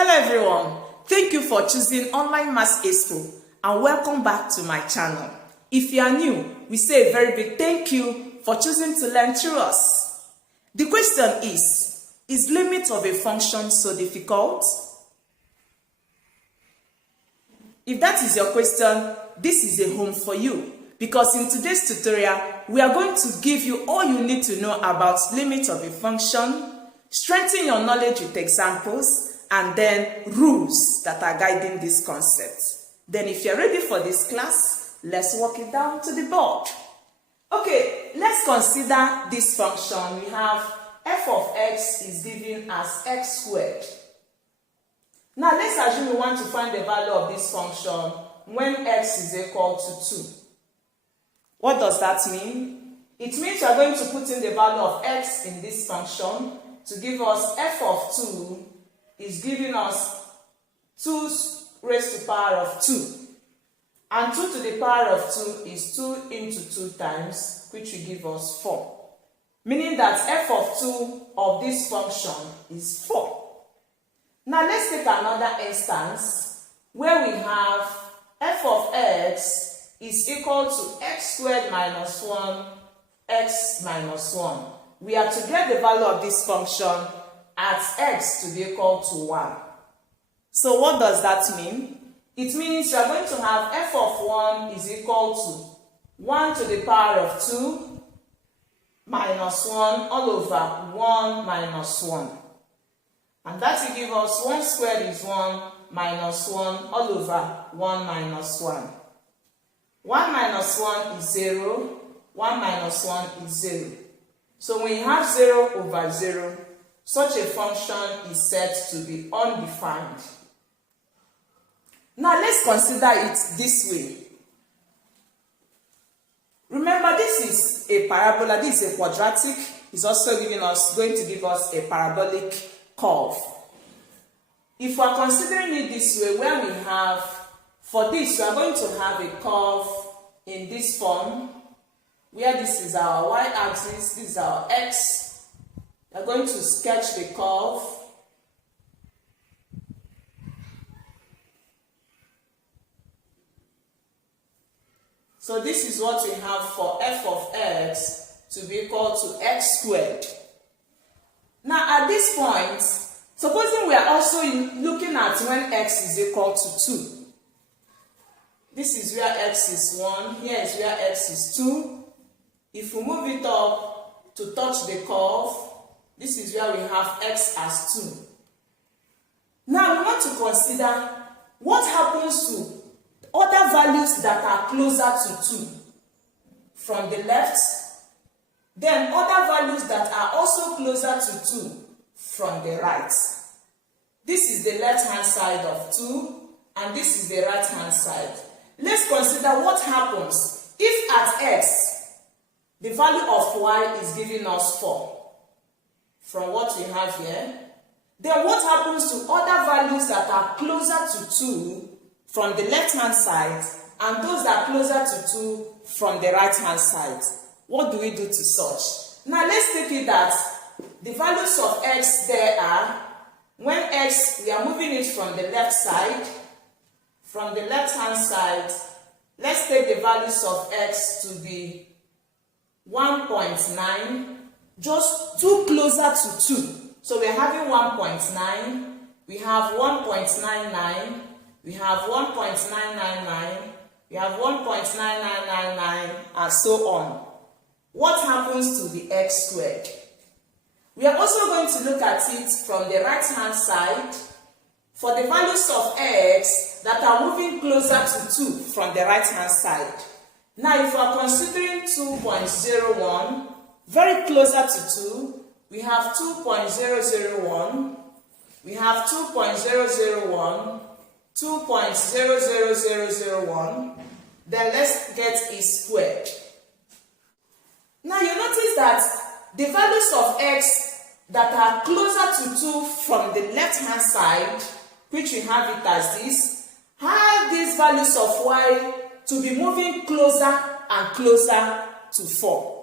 Hello everyone, thank you for choosing Online Maths Expo and welcome back to my channel. If you are new, we say a very big thank you for choosing to learn through us. The question is limit of a function so difficult? If that is your question, this is a home for you because in today's tutorial, we are going to give you all you need to know about limit of a function, strengthen your knowledge with examples, and then rules that are guiding this concept. Then if you're ready for this class, let's walk it down to the board. Okay, let's consider this function. We have f of x is given as x squared. Now let's assume we want to find the value of this function when x is equal to 2. What does that mean? It means we are going to put in the value of x in this function to give us f of 2 is giving us 2 raised to the power of 2. And 2 to the power of 2 is 2 into 2 times, which will give us 4. Meaning that f of 2 of this function is 4. Now let's take another instance where we have f of x is equal to x squared minus 1, x minus 1. We are to get the value of this function at x to be equal to 1. So what does that mean? It means you are going to have f of 1 is equal to 1 to the power of 2 minus 1 all over 1 minus 1. And that will give us 1 squared is 1 minus 1 all over 1 minus 1. 1 minus 1 is 0. 1 minus 1 is 0. So when you have 0 over 0, such a function is said to be undefined. Now let's consider it this way. Remember, this is a parabola, this is a quadratic. It's also going to give us a parabolic curve. If we are considering it this way, where we have, for this, we are going to have a curve in this form, where this is our y-axis, this is our x. We are going to sketch the curve. So this is what we have for f of x to be equal to x squared. Now at this point, supposing we are also looking at when x is equal to 2. This is where x is 1, here is where x is 2. If we move it up to touch the curve, this is where we have x as 2. Now we want to consider what happens to other values that are closer to 2 from the left, then other values that are also closer to 2 from the right. This is the left hand side of 2 and this is the right hand side. Let's consider what happens if at x the value of y is giving us 4 from what we have here. Then what happens to other values that are closer to 2 from the left hand side and those that are closer to 2 from the right hand side? What do we do to such? Now let's take it that the values of x there are, when x, we are moving it from the left side, from the left hand side, let's take the values of x to be 1.9, just 2 closer to 2. So we're having 1.9, we have 1.99, we have 1.999, we have 1.9999, and so on. What happens to the x squared? We are also going to look at it from the right hand side for the values of x that are moving closer to 2 from the right hand side. Now if we are considering 2.01, very closer to 2, we have 2.001, we have 2.001, 2.00001, then let's get it squared. Now you notice that the values of x that are closer to 2 from the left hand side, which we have it as this, have these values of y to be moving closer and closer to 4.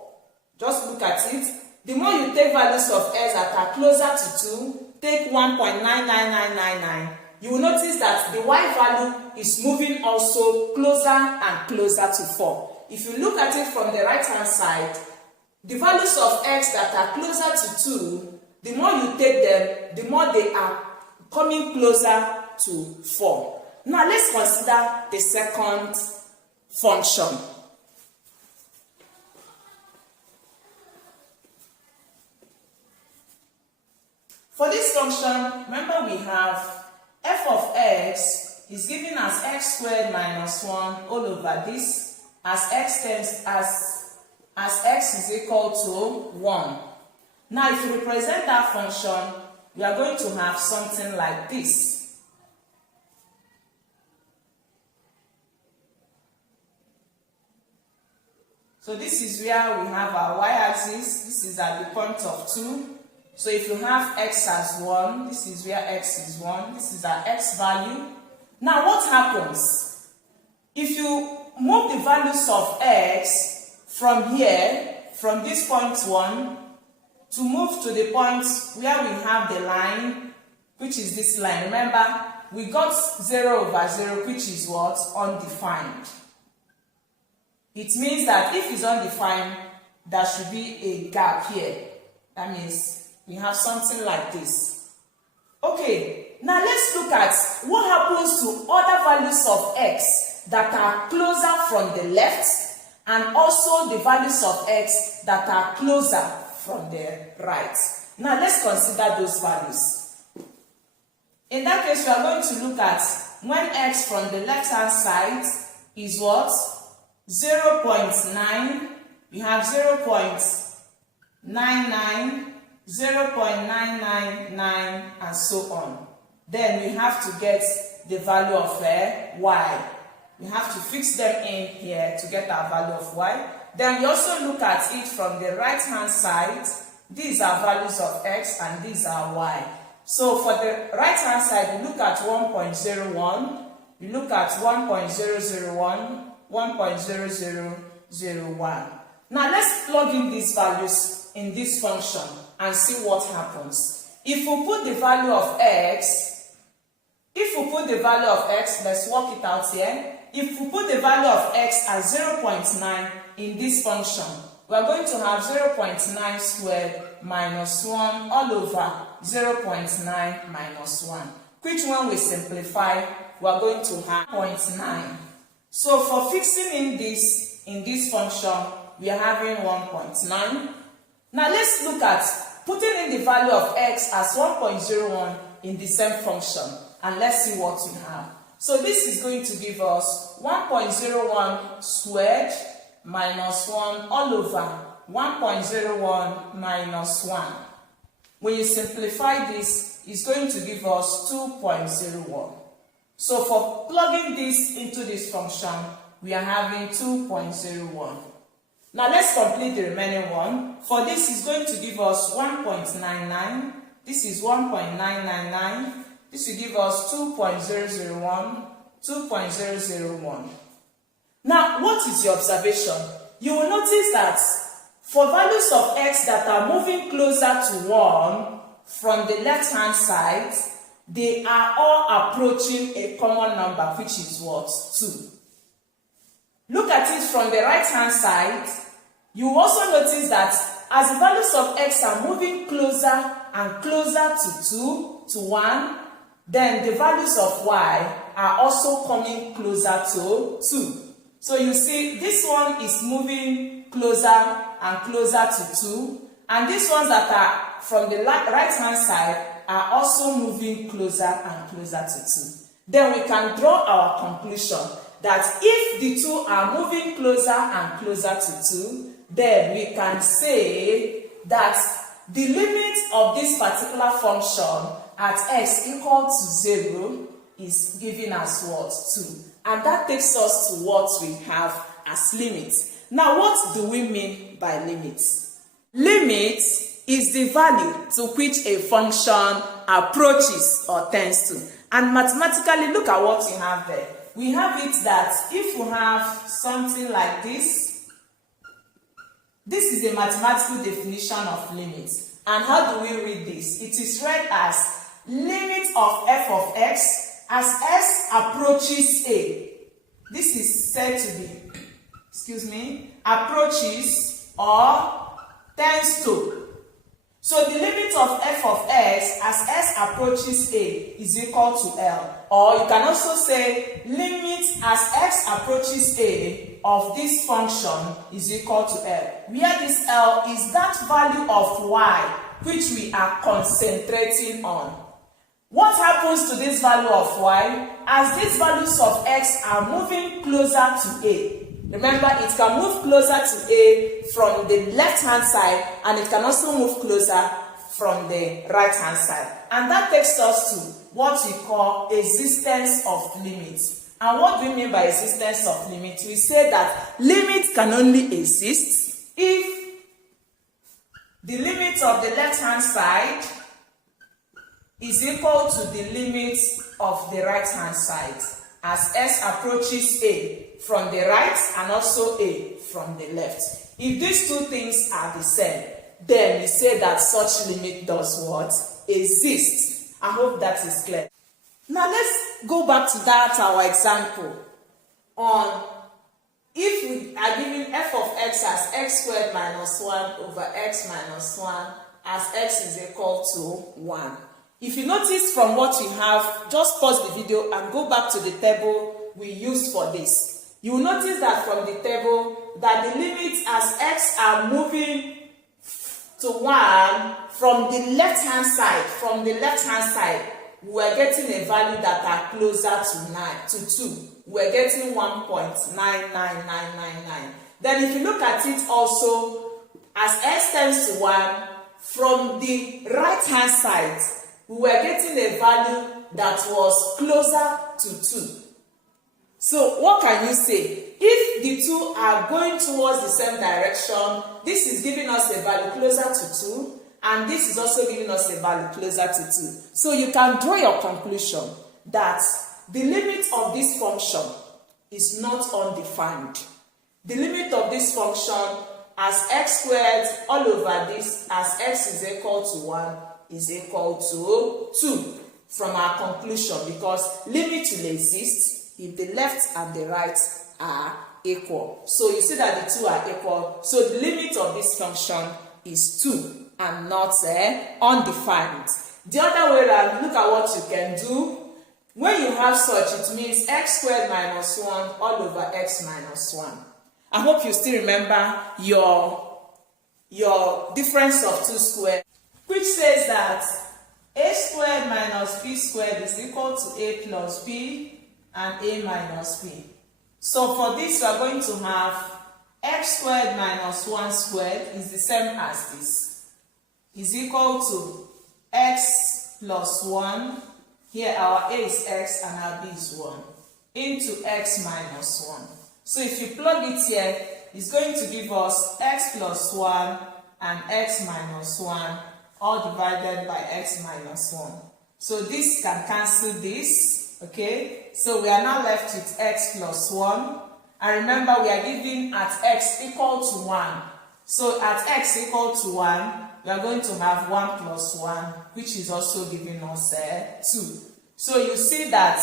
Just look at it. The more you take values of x that are closer to 2, take 1.99999, you will notice that the y value is moving also closer and closer to 4. If you look at it from the right hand side, the values of x that are closer to 2, the more you take them, the more they are coming closer to 4. Now let's consider the second function. For this function, remember we have f of x is given as x squared minus 1 all over this as x is equal to 1. Now if you represent that function, we are going to have something like this. So this is where we have our y-axis. This is at the point of 2. So if you have x as 1, this is where x is 1. This is our x value. Now what happens? If you move the values of x from here, from this point 1, to move to the point where we have the line, which is this line. Remember, we got 0 over 0, which is what? Undefined. It means that if it's undefined, there should be a gap here. That means we have something like this. Okay, now let's look at what happens to other values of x that are closer from the left and also the values of x that are closer from the right. Now let's consider those values. In that case, we are going to look at when x from the left hand side is what? 0.9, we have 0.99, 0.999 and so on. Then we have to get the value of y. We have to fix them in here to get our value of y. Then we also look at it from the right hand side. These are values of x and these are y. So for the right hand side, we look at 1.01, we look at 1.001, 1.0001. Now let's plug in these values in this function and see what happens. If we put the value of x, let's work it out here. If we put the value of x as 0.9 in this function, we are going to have 0.9 squared minus 1 all over 0.9 minus 1. Which one we simplify, we are going to have 0.9. So for fixing in this function, we are having 1.9. Now let's look at putting in the value of x as 1.01 in the same function, and let's see what we have. So this is going to give us 1.01 squared minus 1 all over 1.01 minus 1. When you simplify this, it's going to give us 2.01. So for plugging this into this function, we are having 2.01. Now let's complete the remaining one. For this is going to give us 1.99. This is 1.999. This will give us 2.001, 2.001. Now, what is your observation? You will notice that for values of x that are moving closer to 1 from the left-hand side, they are all approaching a common number, which is what? 2. Look at it from the right-hand side. You will also notice that as the values of x are moving closer and closer to 2, to 1, then the values of y are also coming closer to 2. So you see, this one is moving closer and closer to 2, and these ones that are from the right-hand side are also moving closer and closer to 2. Then we can draw our conclusion that if the two are moving closer and closer to 2, then we can say that the limit of this particular function at x equal to 0 is given as what? 2. And that takes us to what we have as limit. Now, what do we mean by limit? Limit is the value to which a function approaches or tends to. And mathematically, look at what we have there. We have it that if you have something like this is a mathematical definition of limit. And how do we read this? It is read as limit of f of x as s approaches a. This is said to be, approaches or tends to. So the limit of f of x as s approaches a is equal to L. Or you can also say limit as x approaches a of this function is equal to L. Where this L is that value of y which we are concentrating on. What happens to this value of y? As these values of x are moving closer to a. Remember, it can move closer to a from the left-hand side, and it can also move closer from the right-hand side. And that takes us to what we call existence of limits. And what do we mean by existence of limits? We say that limits can only exist if the limit of the left-hand side is equal to the limit of the right-hand side, as s approaches a from the right and also a from the left. If these two things are the same, then we say that such limit does what? Exist. I hope that is clear. Now let's go back to that our example on if we are given f of x as x squared minus 1 over x minus 1 as x is equal to 1. If you notice from what we have, just pause the video and go back to the table we used for this. You will notice that from the table that the limits as x are moving to 1 from the left-hand side, we are getting a value that are closer to 2. We are getting 1.99999. Then if you look at it also, as x tends to 1, from the right-hand side, we were getting a value that was closer to 2. So what can you say? If the two are going towards the same direction, this is giving us a value closer to 2, and this is also giving us a value closer to 2. So you can draw your conclusion that the limit of this function is not undefined. The limit of this function as x squared all over this as x is equal to 1 is equal to 2 from our conclusion, because limit will exist if the left and the right are equal. So you see that the two are equal. So the limit of this function is 2 and not undefined. The other way around, look at what you can do. When you have such, it means x squared minus 1 all over x minus 1. I hope you still remember your difference of 2 squared, which says that a squared minus b squared is equal to a plus b and a minus b. So for this, we are going to have x squared minus 1 squared is the same as this, is equal to x plus 1, here our a is x and our b is 1, into x minus 1. So if you plug it here, it's going to give us x plus 1 and x minus 1 all divided by x minus 1. So this can cancel this, okay? So we are now left with x plus 1. And remember, we are given at x equal to 1. So at x equal to 1, we are going to have 1 plus 1, which is also giving us 2. So you see that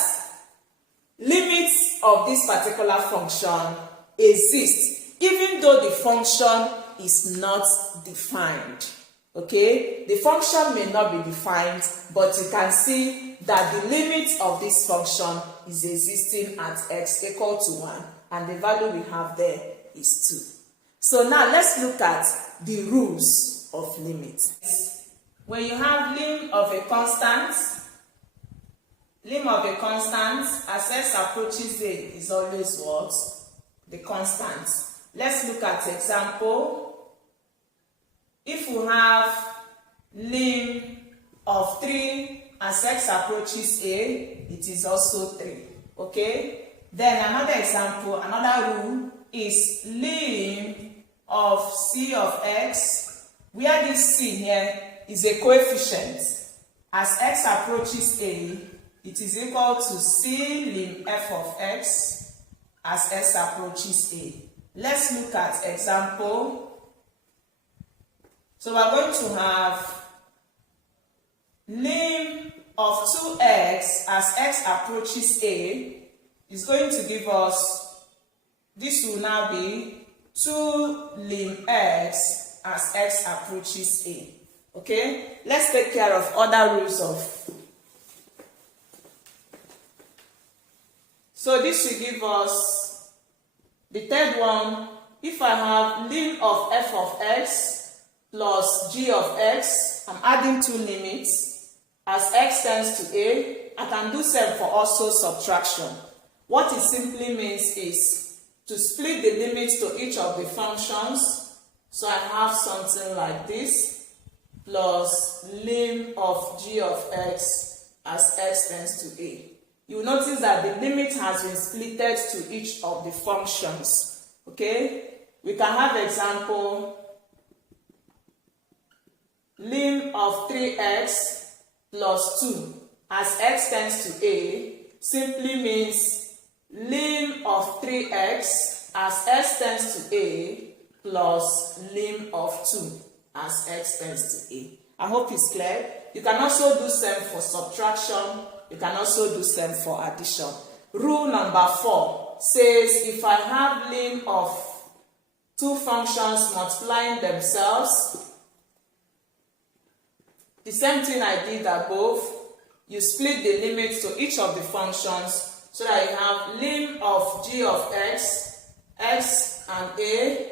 limits of this particular function exist, even though the function is not defined. Okay, the function may not be defined, but you can see that the limit of this function is existing at x equal to 1, and the value we have there is 2. So now let's look at the rules of limits. When you have lim of a constant as x approaches a is always what? The constant. Let's look at example. If we have lim of 3 as x approaches a, it is also 3. Okay? Then another example, another rule is lim of c of x, where this c here is a coefficient. As x approaches a, it is equal to c lim f of x as x approaches a. Let's look at example So we're going to have lim of 2x as x approaches a is going to give us, this will now be 2 lim x as x approaches a. Okay, let's take care of other rules of. So this will give us the third one. If I have lim of f of x plus g of x, I'm adding two limits. As x tends to a, I can do same for also subtraction. What it simply means is to split the limits to each of the functions. So I have something like this, plus lim of g of x as x tends to a. You will notice that the limit has been splitted to each of the functions. Okay? We can have example, lim of 3x plus 2 as x tends to a simply means lim of 3x as x tends to a plus lim of 2 as x tends to a. I hope it's clear. You can also do same for subtraction. You can also do same for addition. Rule number 4 says if I have lim of two functions multiplying themselves, the same thing I did above, you split the limits to each of the functions so that you have lim of g of x, x and a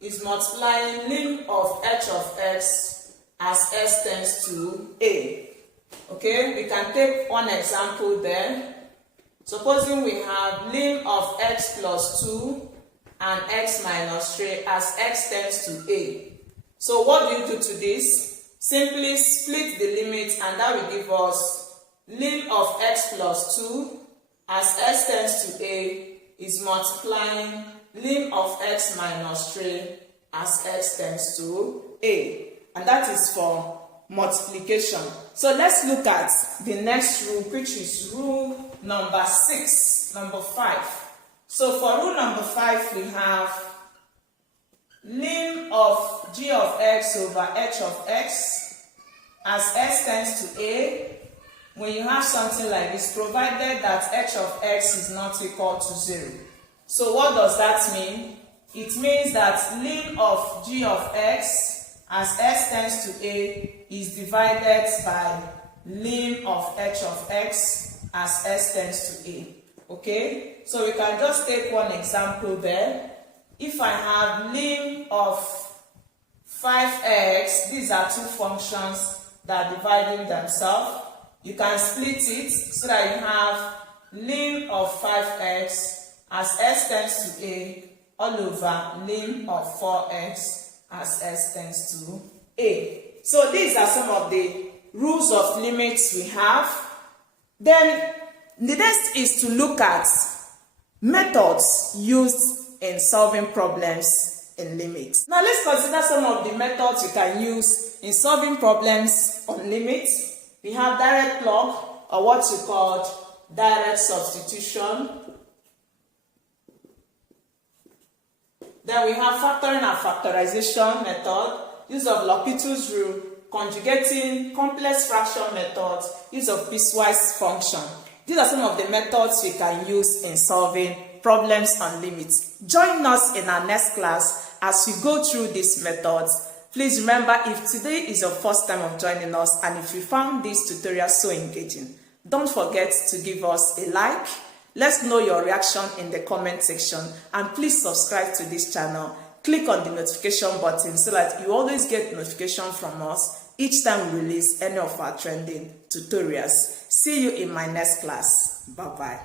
is multiplying lim of h of x as x tends to a. Okay, we can take one example there. Supposing we have lim of x plus 2 and x minus 3 as x tends to a. So what do you do to this? Simply split the limit and that will give us lim of x plus 2 as x tends to a is multiplying lim of x minus 3 as x tends to a. And that is for multiplication. So let's look at the next rule, which is rule number 5. So for rule number 5, we have lim of g of x over h of x as x tends to a. When you have something like this, provided that h of x is not equal to 0. So what does that mean? It means that lim of g of x as x tends to a is divided by lim of h of x as x tends to a. Okay, so we can just take one example there. If I have lim of 5x, these are two functions that are dividing themselves. You can split it so that you have lim of 5x as x tends to a all over lim of 4x as x tends to a. So these are some of the rules of limits we have. Then the next is to look at methods used in solving problems in limits. Now let's consider some of the methods you can use in solving problems on limits. We have direct plug, or what you call direct substitution. Then we have factoring and factorization method, use of L'Hopital's rule, conjugating complex fraction method, use of piecewise function. These are some of the methods we can use in solving problems on limits. Join us in our next class as we go through these methods. Please remember, if today is your first time of joining us and if you found this tutorial so engaging, don't forget to give us a like. Let's know your reaction in the comment section, and please subscribe to this channel. Click on the notification button so that you always get notification from us each time we release any of our trending tutorials. See you in my next class. Bye-bye.